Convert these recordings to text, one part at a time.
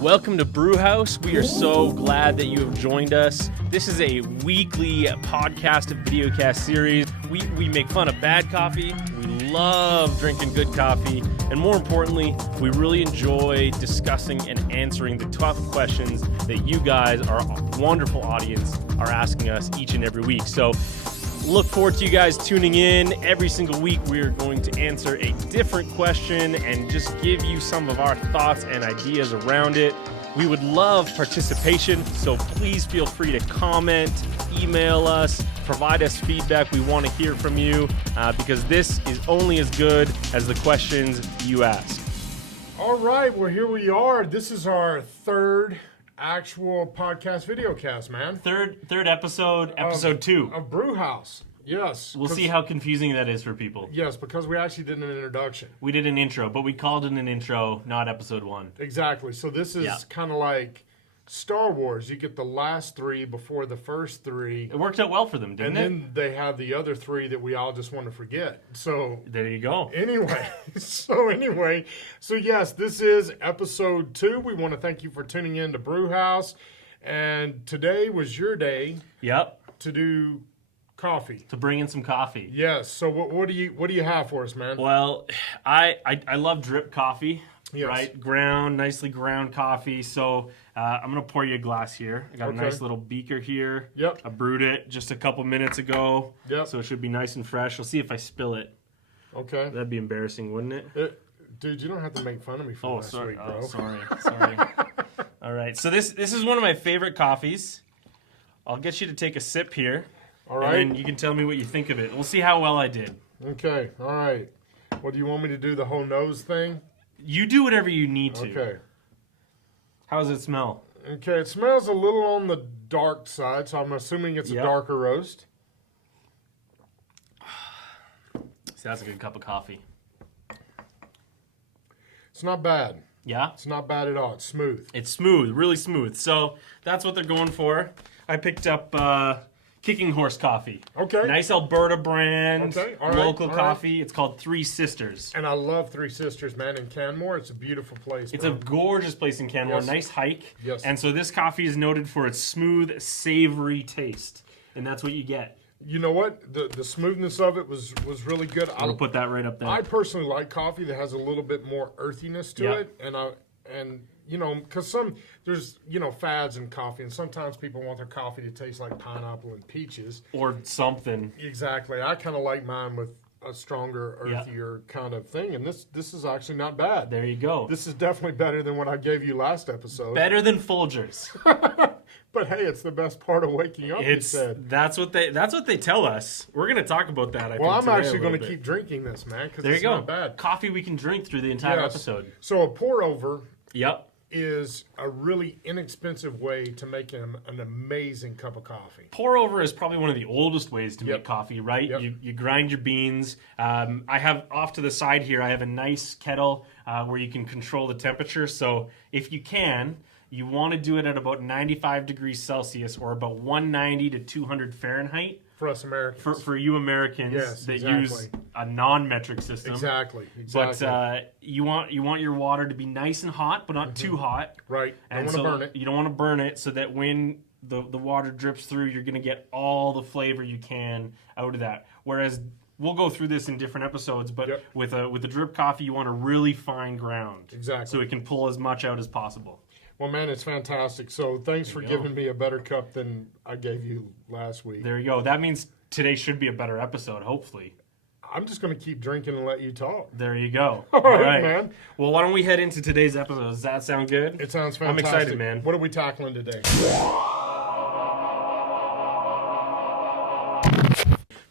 Welcome to Brew House. We are so glad that you have joined us. This is a weekly podcast and videocast series. We make fun of bad coffee. We love drinking good coffee. And more importantly, we really enjoy discussing and answering the tough questions that you guys, our wonderful audience, are asking us each and every week. So look forward to you guys tuning in. Every single week we are going to answer a different question and just give you some of our thoughts and ideas around it. We would love participation, so please feel free to comment, email us, provide us feedback. We want to hear from you because this is only as good as the questions you ask. All right, well, here we are. This is our third actual podcast videocast, man. Third episode, episode 2. Of Brew House, yes. We'll see how confusing that is for people. Yes, because we actually did an introduction. We did an intro, but we called it an intro, not episode 1. Exactly, so this is kind of like Star Wars. You get the last 3 before the first 3. It worked out well for them, didn't it? And then they have the other 3 that we all just want to forget. So there you go. Anyway, so yes, this is episode 2. We want to thank you for tuning in to Brew House. And today was your day. Yep. To do coffee. To bring in some coffee. Yes. So what do you have for us, man? Well, I love drip coffee. Yes. Right? Nicely ground coffee. So I'm going to pour you a glass here. I got a nice little beaker here. Yep. I brewed it just a couple minutes ago. Yep. So it should be nice and fresh. We'll see if I spill it. Okay. That'd be embarrassing, wouldn't it? Dude, you don't have to make fun of me for last week, bro. Oh, sorry. All right. So this is one of my favorite coffees. I'll get you to take a sip here. All right. And then you can tell me what you think of it. We'll see how well I did. Okay. All right. Well, do you want me to do the whole nose thing? You do whatever you need to. Okay. How does it smell? Okay, it smells a little on the dark side, so I'm assuming it's a darker roast. So that's a good cup of coffee. It's not bad. Yeah? It's not bad at all. It's smooth. It's smooth, really smooth. So that's what they're going for. I picked up Kicking Horse coffee. Okay. Nice Alberta brand. Okay, all right, local all coffee. It's called Three Sisters. And I love Three Sisters, man, in Canmore. It's a beautiful place. It's a gorgeous place in Canmore. Yes. Nice hike. Yes. And so this coffee is noted for its smooth, savory taste. And that's what you get. You know what? The smoothness of it was really good. I'll put that right up there. I personally like coffee that has a little bit more earthiness to it, and you know, because there's fads in coffee, and sometimes people want their coffee to taste like pineapple and peaches or something. Exactly. I kind of like mine with a stronger, earthier kind of thing, and this is actually not bad. There you go. This is definitely better than what I gave you last episode. Better than Folgers. But hey, it's the best part of waking up. You said that's what they tell us. We're going to talk about that. I think I'm actually going to keep drinking this, man, because it's not bad. Coffee we can drink through the entire episode. So a pour over. Yep. Is a really inexpensive way to make an amazing cup of coffee. Pour over is probably one of the oldest ways to make coffee, right? Yep. You grind your beans. I have off to the side here, I have a nice kettle where you can control the temperature. So if you can, you want to do it at about 95 degrees Celsius or about 190 to 200 Fahrenheit. For us Americans. For you Americans that use a non-metric system. Exactly. But you want your water to be nice and hot, but not too hot. Right. And don't want to burn it. You don't want to burn it so that when the water drips through, you're going to get all the flavor you can out of that. Whereas we'll go through this in different episodes, but with a drip coffee, you want a really fine ground. Exactly. So it can pull as much out as possible. Well, man, it's fantastic. So thanks for giving me a better cup than I gave you last week. There you go. That means today should be a better episode, hopefully. I'm just going to keep drinking and let you talk. There you go. All right, man. Well, why don't we head into today's episode? Does that sound good? It sounds fantastic. I'm excited, man. What are we tackling today?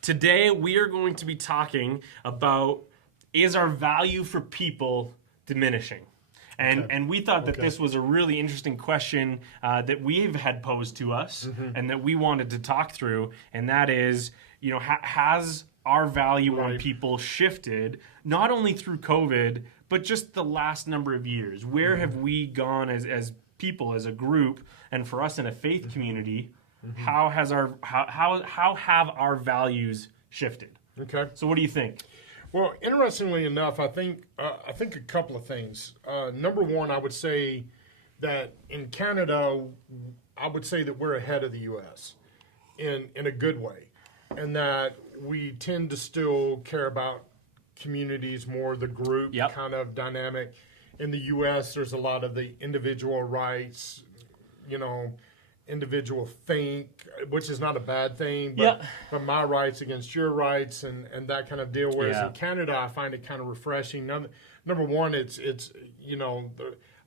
Today, we are going to be talking about, is our value for people diminishing? And we thought that this was a really interesting question that we've had posed to us and that we wanted to talk through. And that is, has our value on people shifted, not only through COVID, but just the last number of years? Where have we gone as people, as a group, and for us in a faith community, how have our values shifted? Okay. So what do you think? Well, interestingly enough, I think a couple of things. Number one, I would say that in Canada, I would say that we're ahead of the U.S. in a good way, and that we tend to still care about communities more, the group kind of dynamic. In the U.S., there's a lot of the individual rights, individual think, which is not a bad thing, but my rights against your rights and that kind of deal. Whereas in Canada, I find it kind of refreshing. Number one, it's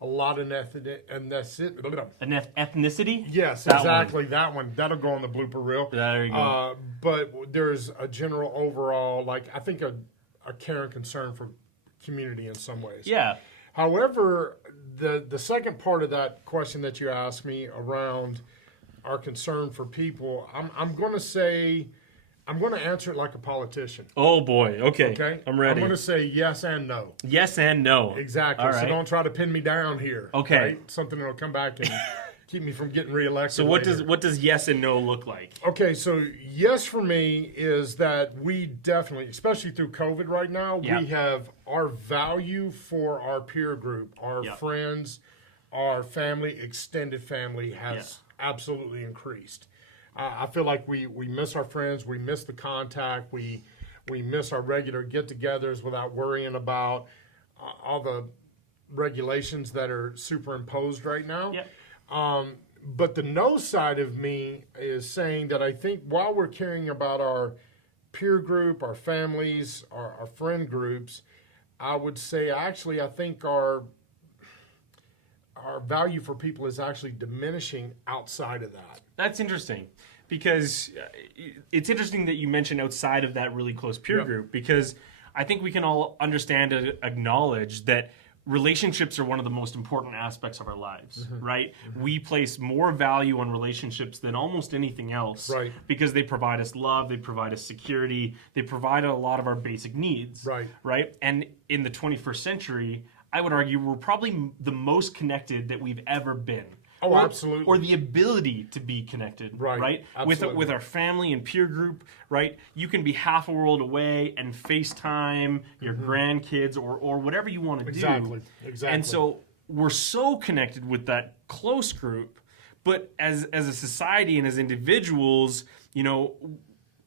a lot of ethnicity. Yes, exactly. That one. That'll go on the blooper reel. There you go. But there's a general overall, I think a care and concern for community in some ways. Yeah. However, the second part of that question that you asked me around our concern for people, I'm going to answer it like a politician. Oh boy. Okay. I'm ready. I'm going to say yes and no. Yes and no. Exactly. All right. So don't try to pin me down here. Okay. Right? Something that'll come back and keep me from getting reelected. So what does yes and no look like? Okay, so yes for me is that we definitely, especially through COVID right now, we have our value for our peer group, our friends, our family, extended family has absolutely increased. I feel like we miss our friends, we miss the contact, we miss our regular get-togethers without worrying about all the regulations that are superimposed right now. Yep. But the no side of me is saying that I think while we're caring about our peer group, our families, our friend groups, I would say actually I think our value for people is actually diminishing outside of that. That's interesting, because it's interesting that you mentioned outside of that really close peer group, because I think we can all understand and acknowledge that relationships are one of the most important aspects of our lives, right? We place more value on relationships than almost anything else, because they provide us love, they provide us security, they provide a lot of our basic needs, right? And in the 21st century, I would argue we're probably the most connected that we've ever been. Oh, absolutely. Or the ability to be connected, right? With our family and peer group, right? You can be half a world away and FaceTime your grandkids or whatever you want to do. Exactly. And so we're so connected with that close group, but as a society and as individuals,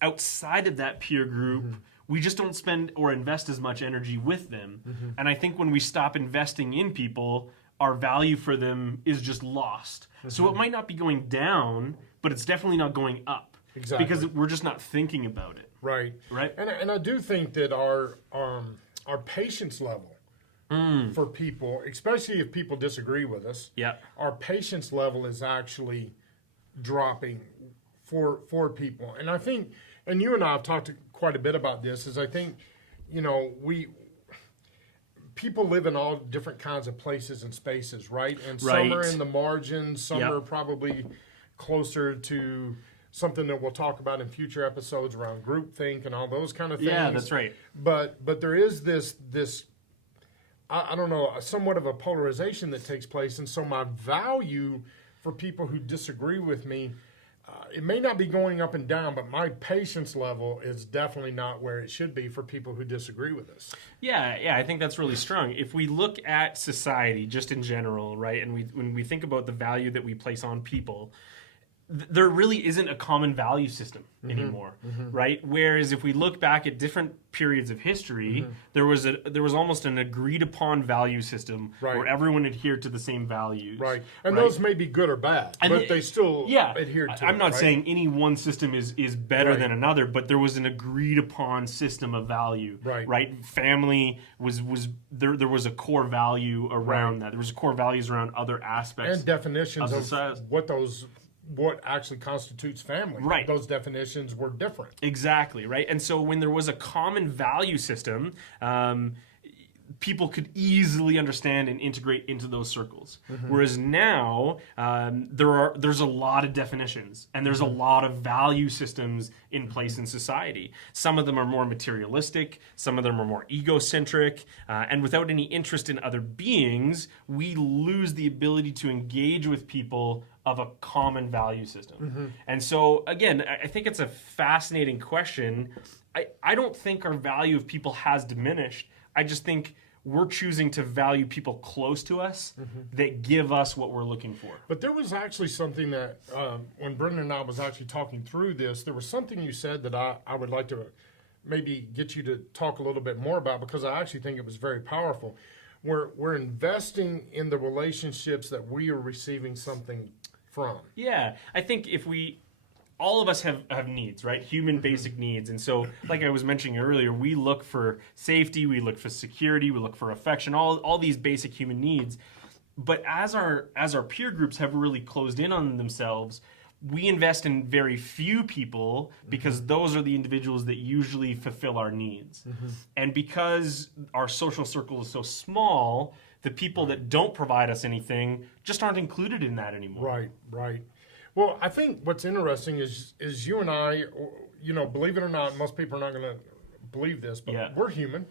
outside of that peer group, we just don't spend or invest as much energy with them. And I think when we stop investing in people, our value for them is just lost. So it might not be going down, but it's definitely not going up. Exactly. Because we're just not thinking about it. Right. And I do think that our patience level for people, especially if people disagree with us, our patience level is actually dropping for people. And I think, and you and I have talked quite a bit about this, is I think, people live in all different kinds of places and spaces, right? And some are in the margins, some are probably closer to something that we'll talk about in future episodes around groupthink and all those kind of things. Yeah, that's right. But there is this I don't know, somewhat of a polarization that takes place, and so my value for people who disagree with me, it may not be going up and down, but my patience level is definitely not where it should be for people who disagree with us. Yeah, I think that's really strong. If we look at society just in general, right, and when we think about the value that we place on people, there really isn't a common value system anymore, right? Whereas if we look back at different periods of history, there was almost an agreed upon value system where everyone adhered to the same values. Right. And those may be good or bad, but they still adhered to I'm not saying any one system is better than another, but there was an agreed upon system of value. Right. Family was there was a core value around that. There was core values around other aspects. And definitions of what actually constitutes family. Right. Those definitions were different. Exactly, right? And so when there was a common value system, people could easily understand and integrate into those circles. Whereas now, there's a lot of definitions, and there's a lot of value systems in place in society. Some of them are more materialistic, some of them are more egocentric, and without any interest in other beings, we lose the ability to engage with people of a common value system. And so, again, I think it's a fascinating question. I don't think our value of people has diminished. I just think we're choosing to value people close to us that give us what we're looking for. But there was actually something that, when Brendan and I was actually talking through this, there was something you said that I would like to maybe get you to talk a little bit more about, because I actually think it was very powerful. We're investing in the relationships that we are receiving something from. Yeah, I think all of us have needs, right? Human basic needs. And so, like I was mentioning earlier, we look for safety, we look for security, we look for affection, all these basic human needs. But as our peer groups have really closed in on themselves, we invest in very few people because those are the individuals that usually fulfill our needs. And because our social circle is so small, the people that don't provide us anything just aren't included in that anymore. Right. Well, I think what's interesting is you and I, believe it or not, most people are not going to believe this, but we're human.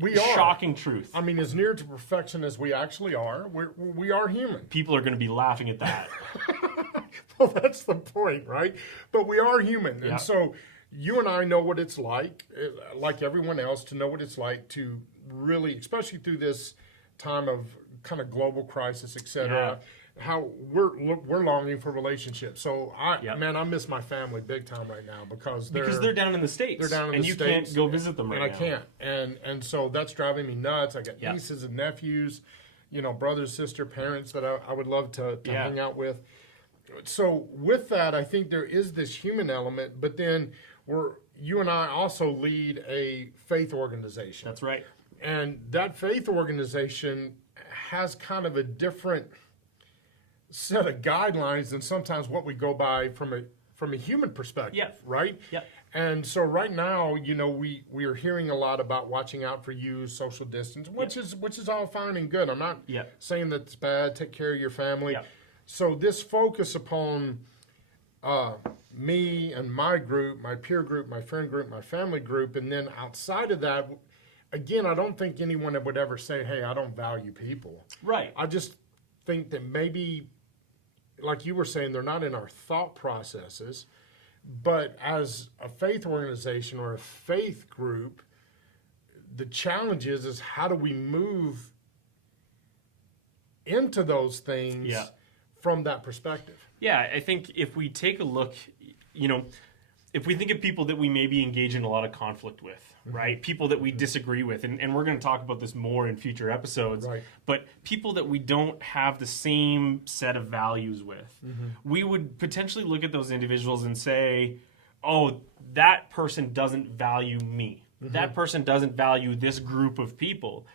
We are. Shocking truth. I mean, as near to perfection as we actually are, we are human. People are going to be laughing at that. Well, that's the point, right? But we are human. And so you and I know what it's like everyone else, to know what it's like to really, especially through this time of kind of global crisis, et cetera, how we're longing for relationships. So I miss my family big time right now because they're down in the States. They're down in and the you States, can't go visit them right now. And I can't. And so that's driving me nuts. I got nieces and nephews, brothers, sister, parents that I would love to hang out with. So with that, I think there is this human element, but then you and I also lead a faith organization. That's right. And that faith organization has kind of a different set of guidelines than sometimes what we go by from a human perspective, right? Yeah. And so right now, we are hearing a lot about watching out for you, social distance, which is all fine and good. I'm not saying that it's bad. Take care of your family. Yeah. So this focus upon me and my group, my peer group, my friend group, my family group, and then outside of that, again, I don't think anyone would ever say, hey, I don't value people. Right. I just think that maybe, like you were saying, they're not in our thought processes. But as a faith organization or a faith group, the challenge is how do we move into those things from that perspective? Yeah, I think if we take a look, if we think of people that we maybe engage in a lot of conflict with, right? People that we disagree with, and we're going to talk about this more in future episodes, but people that we don't have the same set of values with, we would potentially look at those individuals and say, oh, that person doesn't value me. That person doesn't value this group of people.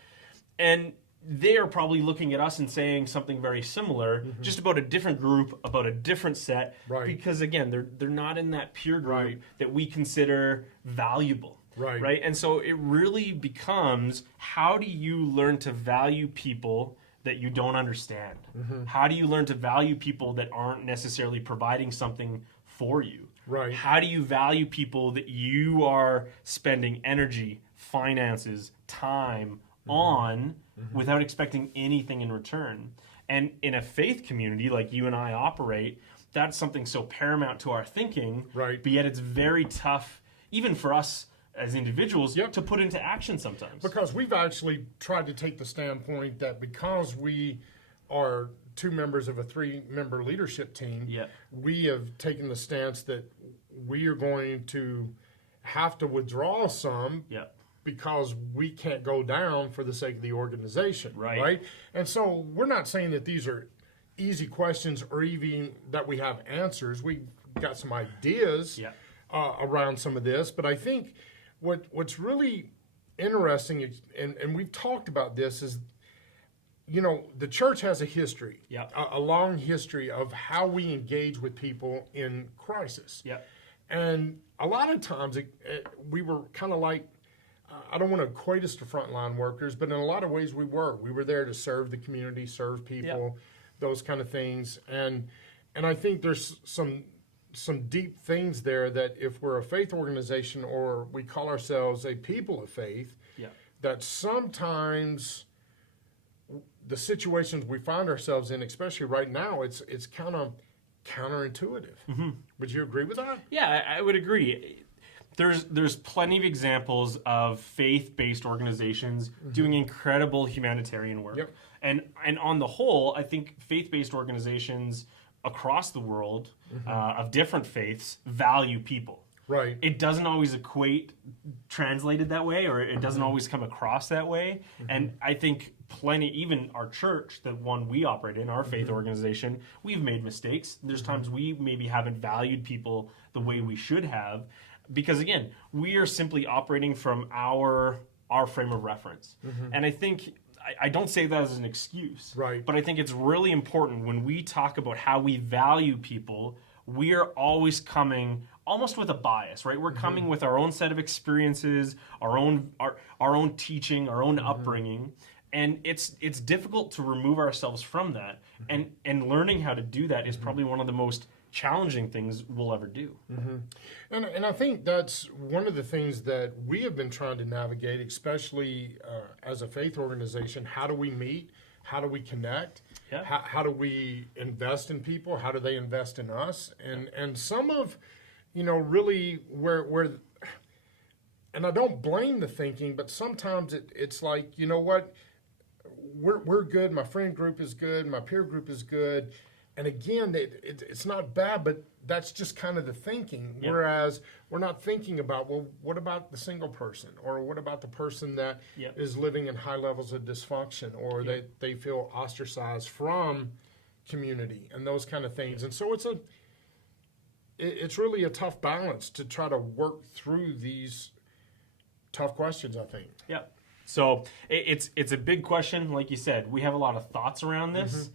And they are probably looking at us and saying something very similar, just about a different group, about a different set, because again, they're not in that peer group that we consider valuable, right? And so it really becomes, how do you learn to value people that you don't understand? How do you learn to value people that aren't necessarily providing something for you? How do you value people that you are spending energy, finances, time on without expecting anything in return? And in a faith community like you and I operate, that's something so paramount to our thinking, but yet it's very tough, even for us as individuals, to put into action sometimes. Because we've actually tried to take the standpoint that because we are 2 members of a 3-member leadership team, we have taken the stance that we are going to have to withdraw some because we can't go down for the sake of the organization, right? And so we're not saying that these are easy questions or even that we have answers. We got some ideas around some of this, but I think what's really interesting is, and we've talked about this, is the church has a history, a long history of how we engage with people in crisis. And a lot of times we were kind of like, I don't want to equate us to frontline workers, but in a lot of ways we were. We were there to serve the community, serve people, those kind of things. And I think there's some deep things there that if we're a faith organization or we call ourselves a people of faith, that sometimes the situations we find ourselves in, especially right now, it's kind of counterintuitive. Would you agree with that? Yeah, I would agree. There's plenty of examples of faith-based organizations doing incredible humanitarian work. Yep. And on the whole, I think faith-based organizations across the world of different faiths value people. Right. It doesn't always translated that way, or it doesn't always come across that way. And I think even our church, the one we operate in, our faith organization, we've made mistakes. There's times we maybe haven't valued people the way we should have, because again, we are simply operating from our frame of reference. And I think, I don't say that as an excuse, right, but I think it's really important when we talk about how we value people, we are always coming almost with a bias, right? We're coming with our own set of experiences, our own teaching, our own upbringing, and it's difficult to remove ourselves from that. And learning how to do that is probably one of the most challenging things we'll ever do. And I think that's one of the things that we have been trying to navigate, especially as a faith organization. How do we meet? How do we connect? Yeah. How do we invest in people? How do they invest in us? And some of, really where and I don't blame the thinking, but sometimes it's like, you know what, we're good. My friend group is good. My peer group is good. And again, it's not bad, but that's just kind of the thinking. Yep. Whereas we're not thinking about, well, what about the single person? Or what about the person that is living in high levels of dysfunction? Or they feel ostracized from community and those kind of things. And so it's really a tough balance to try to work through these tough questions, I think. Yeah. So it's a big question. Like you said, we have a lot of thoughts around this.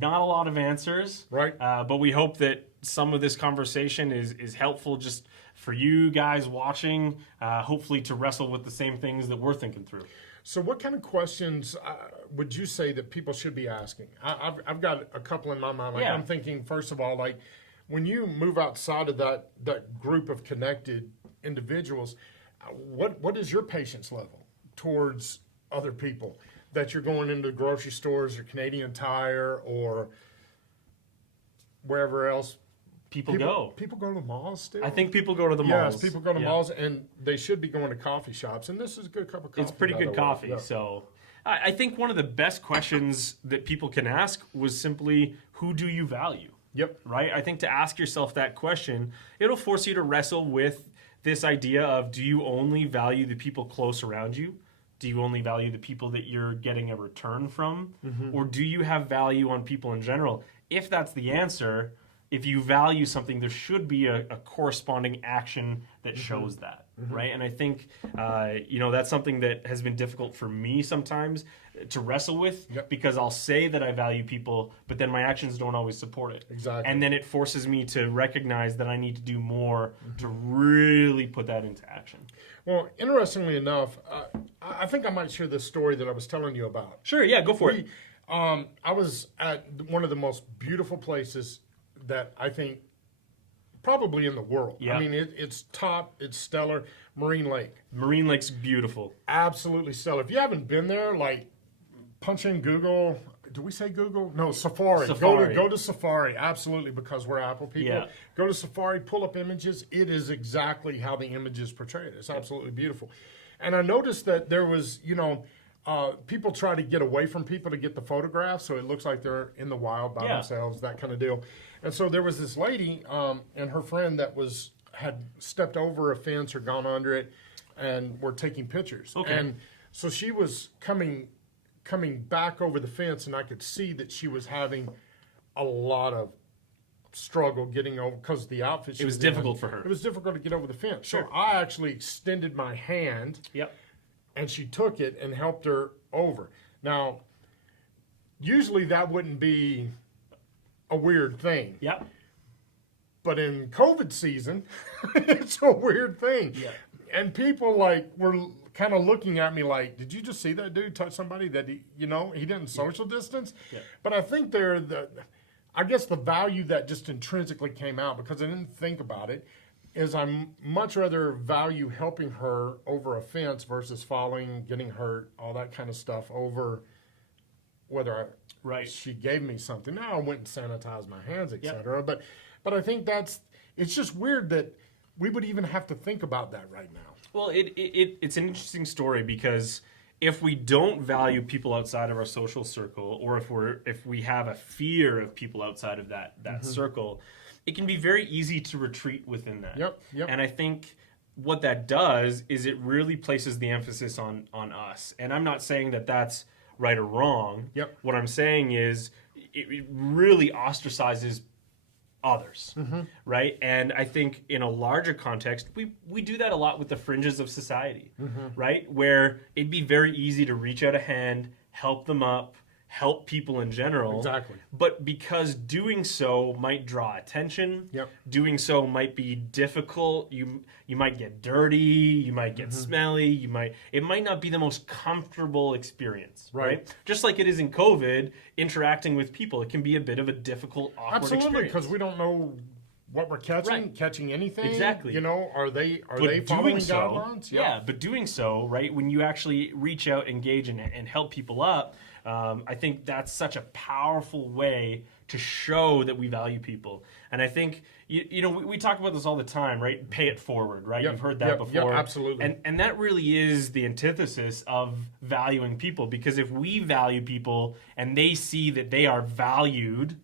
Not a lot of answers, right? But we hope that some of this conversation is helpful just for you guys watching, hopefully to wrestle with the same things that we're thinking through. So what kind of questions would you say that people should be asking? I've got a couple in my mind. I'm thinking, first of all, like when you move outside of that group of connected individuals, what is your patience level towards other people? That you're going into grocery stores or Canadian Tire or wherever else. People go to malls still? I think people go to the malls. Yes, people go to malls, and they should be going to coffee shops. And this is a good cup of coffee. It's pretty good coffee. Yeah. So I think one of the best questions that people can ask was simply, who do you value? Yep. Right? I think to ask yourself that question, it'll force you to wrestle with this idea of, do you only value the people close around you? Do you only value the people that you're getting a return from? Or do you have value on people in general? If that's the answer, if you value something, there should be a corresponding action that shows that, right? And I think, that's something that has been difficult for me sometimes to wrestle with, because I'll say that I value people, but then my actions don't always support it. Exactly. And then it forces me to recognize that I need to do more to really put that into action. Well, interestingly enough, I think I might share this story that I was telling you about. Sure, yeah, go for it. I was at one of the most beautiful places that I think probably in the world. Yeah. I mean, it's top, it's stellar. Marine Lake. Marine Lake's beautiful. Absolutely stellar. If you haven't been there, like, punch in Google. Do we say Google? No, Safari. Go to Safari, absolutely, because we're Apple people. Yeah. Go to Safari, pull up images. It is exactly how the images portray it. It's absolutely beautiful. And I noticed that there was, people try to get away from people to get the photographs, so it looks like they're in the wild by themselves, that kind of deal. And so there was this lady and her friend that had stepped over a fence or gone under it and were taking pictures. Okay. And so she was coming back over the fence, and I could see that she was having a lot of struggle getting over because of the outfit. It was difficult for her. It was difficult to get over the fence. Sure. So I actually extended my hand, and she took it and helped her over. Now, usually that wouldn't be a weird thing. Yep. But in COVID season, it's a weird thing. Yeah. And people were kind of looking at me like, did you just see that dude touch somebody that he didn't social distance? Yeah. But I think I guess the value that just intrinsically came out, because I didn't think about it, is I much rather value helping her over a fence versus falling, getting hurt, all that kind of stuff, over whether she gave me something. Now I went and sanitized my hands, etc. But I think it's just weird that we would even have to think about that right now. Well, it's an interesting story because if we don't value people outside of our social circle, or if we have a fear of people outside of that circle, it can be very easy to retreat within that. Yep. And I think what that does is it really places the emphasis on us. And I'm not saying that that's right or wrong. Yep. What I'm saying is it really ostracizes others, right? And I think in a larger context, we do that a lot with the fringes of society, right? Where it'd be very easy to reach out a hand, help them up, help people in general. Exactly. But because doing so might draw attention, doing so might be difficult, you might get dirty, you might get smelly, it might not be the most comfortable experience, right? Just like it is in COVID, interacting with people, it can be a bit of a difficult, awkward Absolutely, experience. because we don't know what we're catching anything. Exactly. You know, are they following guidelines? Yeah, but doing so, right, when you actually reach out, engage, and help people up, I think that's such a powerful way to show that we value people. And I think, we talk about this all the time, right? Pay it forward, right? You've heard that before. Yeah, absolutely. And that really is the antithesis of valuing people, because if we value people and they see that they are valued,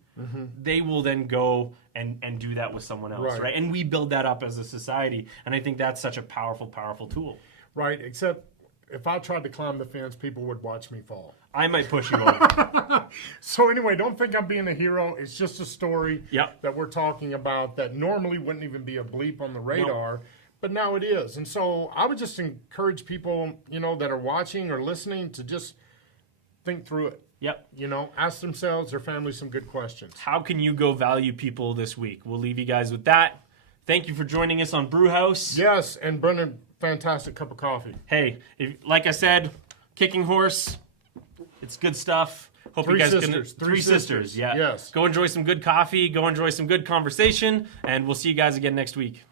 they will then go and do that with someone else, right? And we build that up as a society. And I think that's such a powerful, powerful tool. Right, except if I tried to climb the fence, people would watch me fall. I might push you over. So anyway, don't think I'm being a hero. It's just a story that we're talking about that normally wouldn't even be a bleep on the radar, but now it is. And so I would just encourage people, that are watching or listening to just think through it. Ask themselves, their families some good questions. How can you go value people this week? We'll leave you guys with that. Thank you for joining us on Brew House. Yes, and Brendan, fantastic cup of coffee. Hey, like I said, Kicking Horse, it's good stuff. Hope Three you guys sisters. Three sisters, yeah. Yes. Go enjoy some good coffee. Go enjoy some good conversation, and we'll see you guys again next week.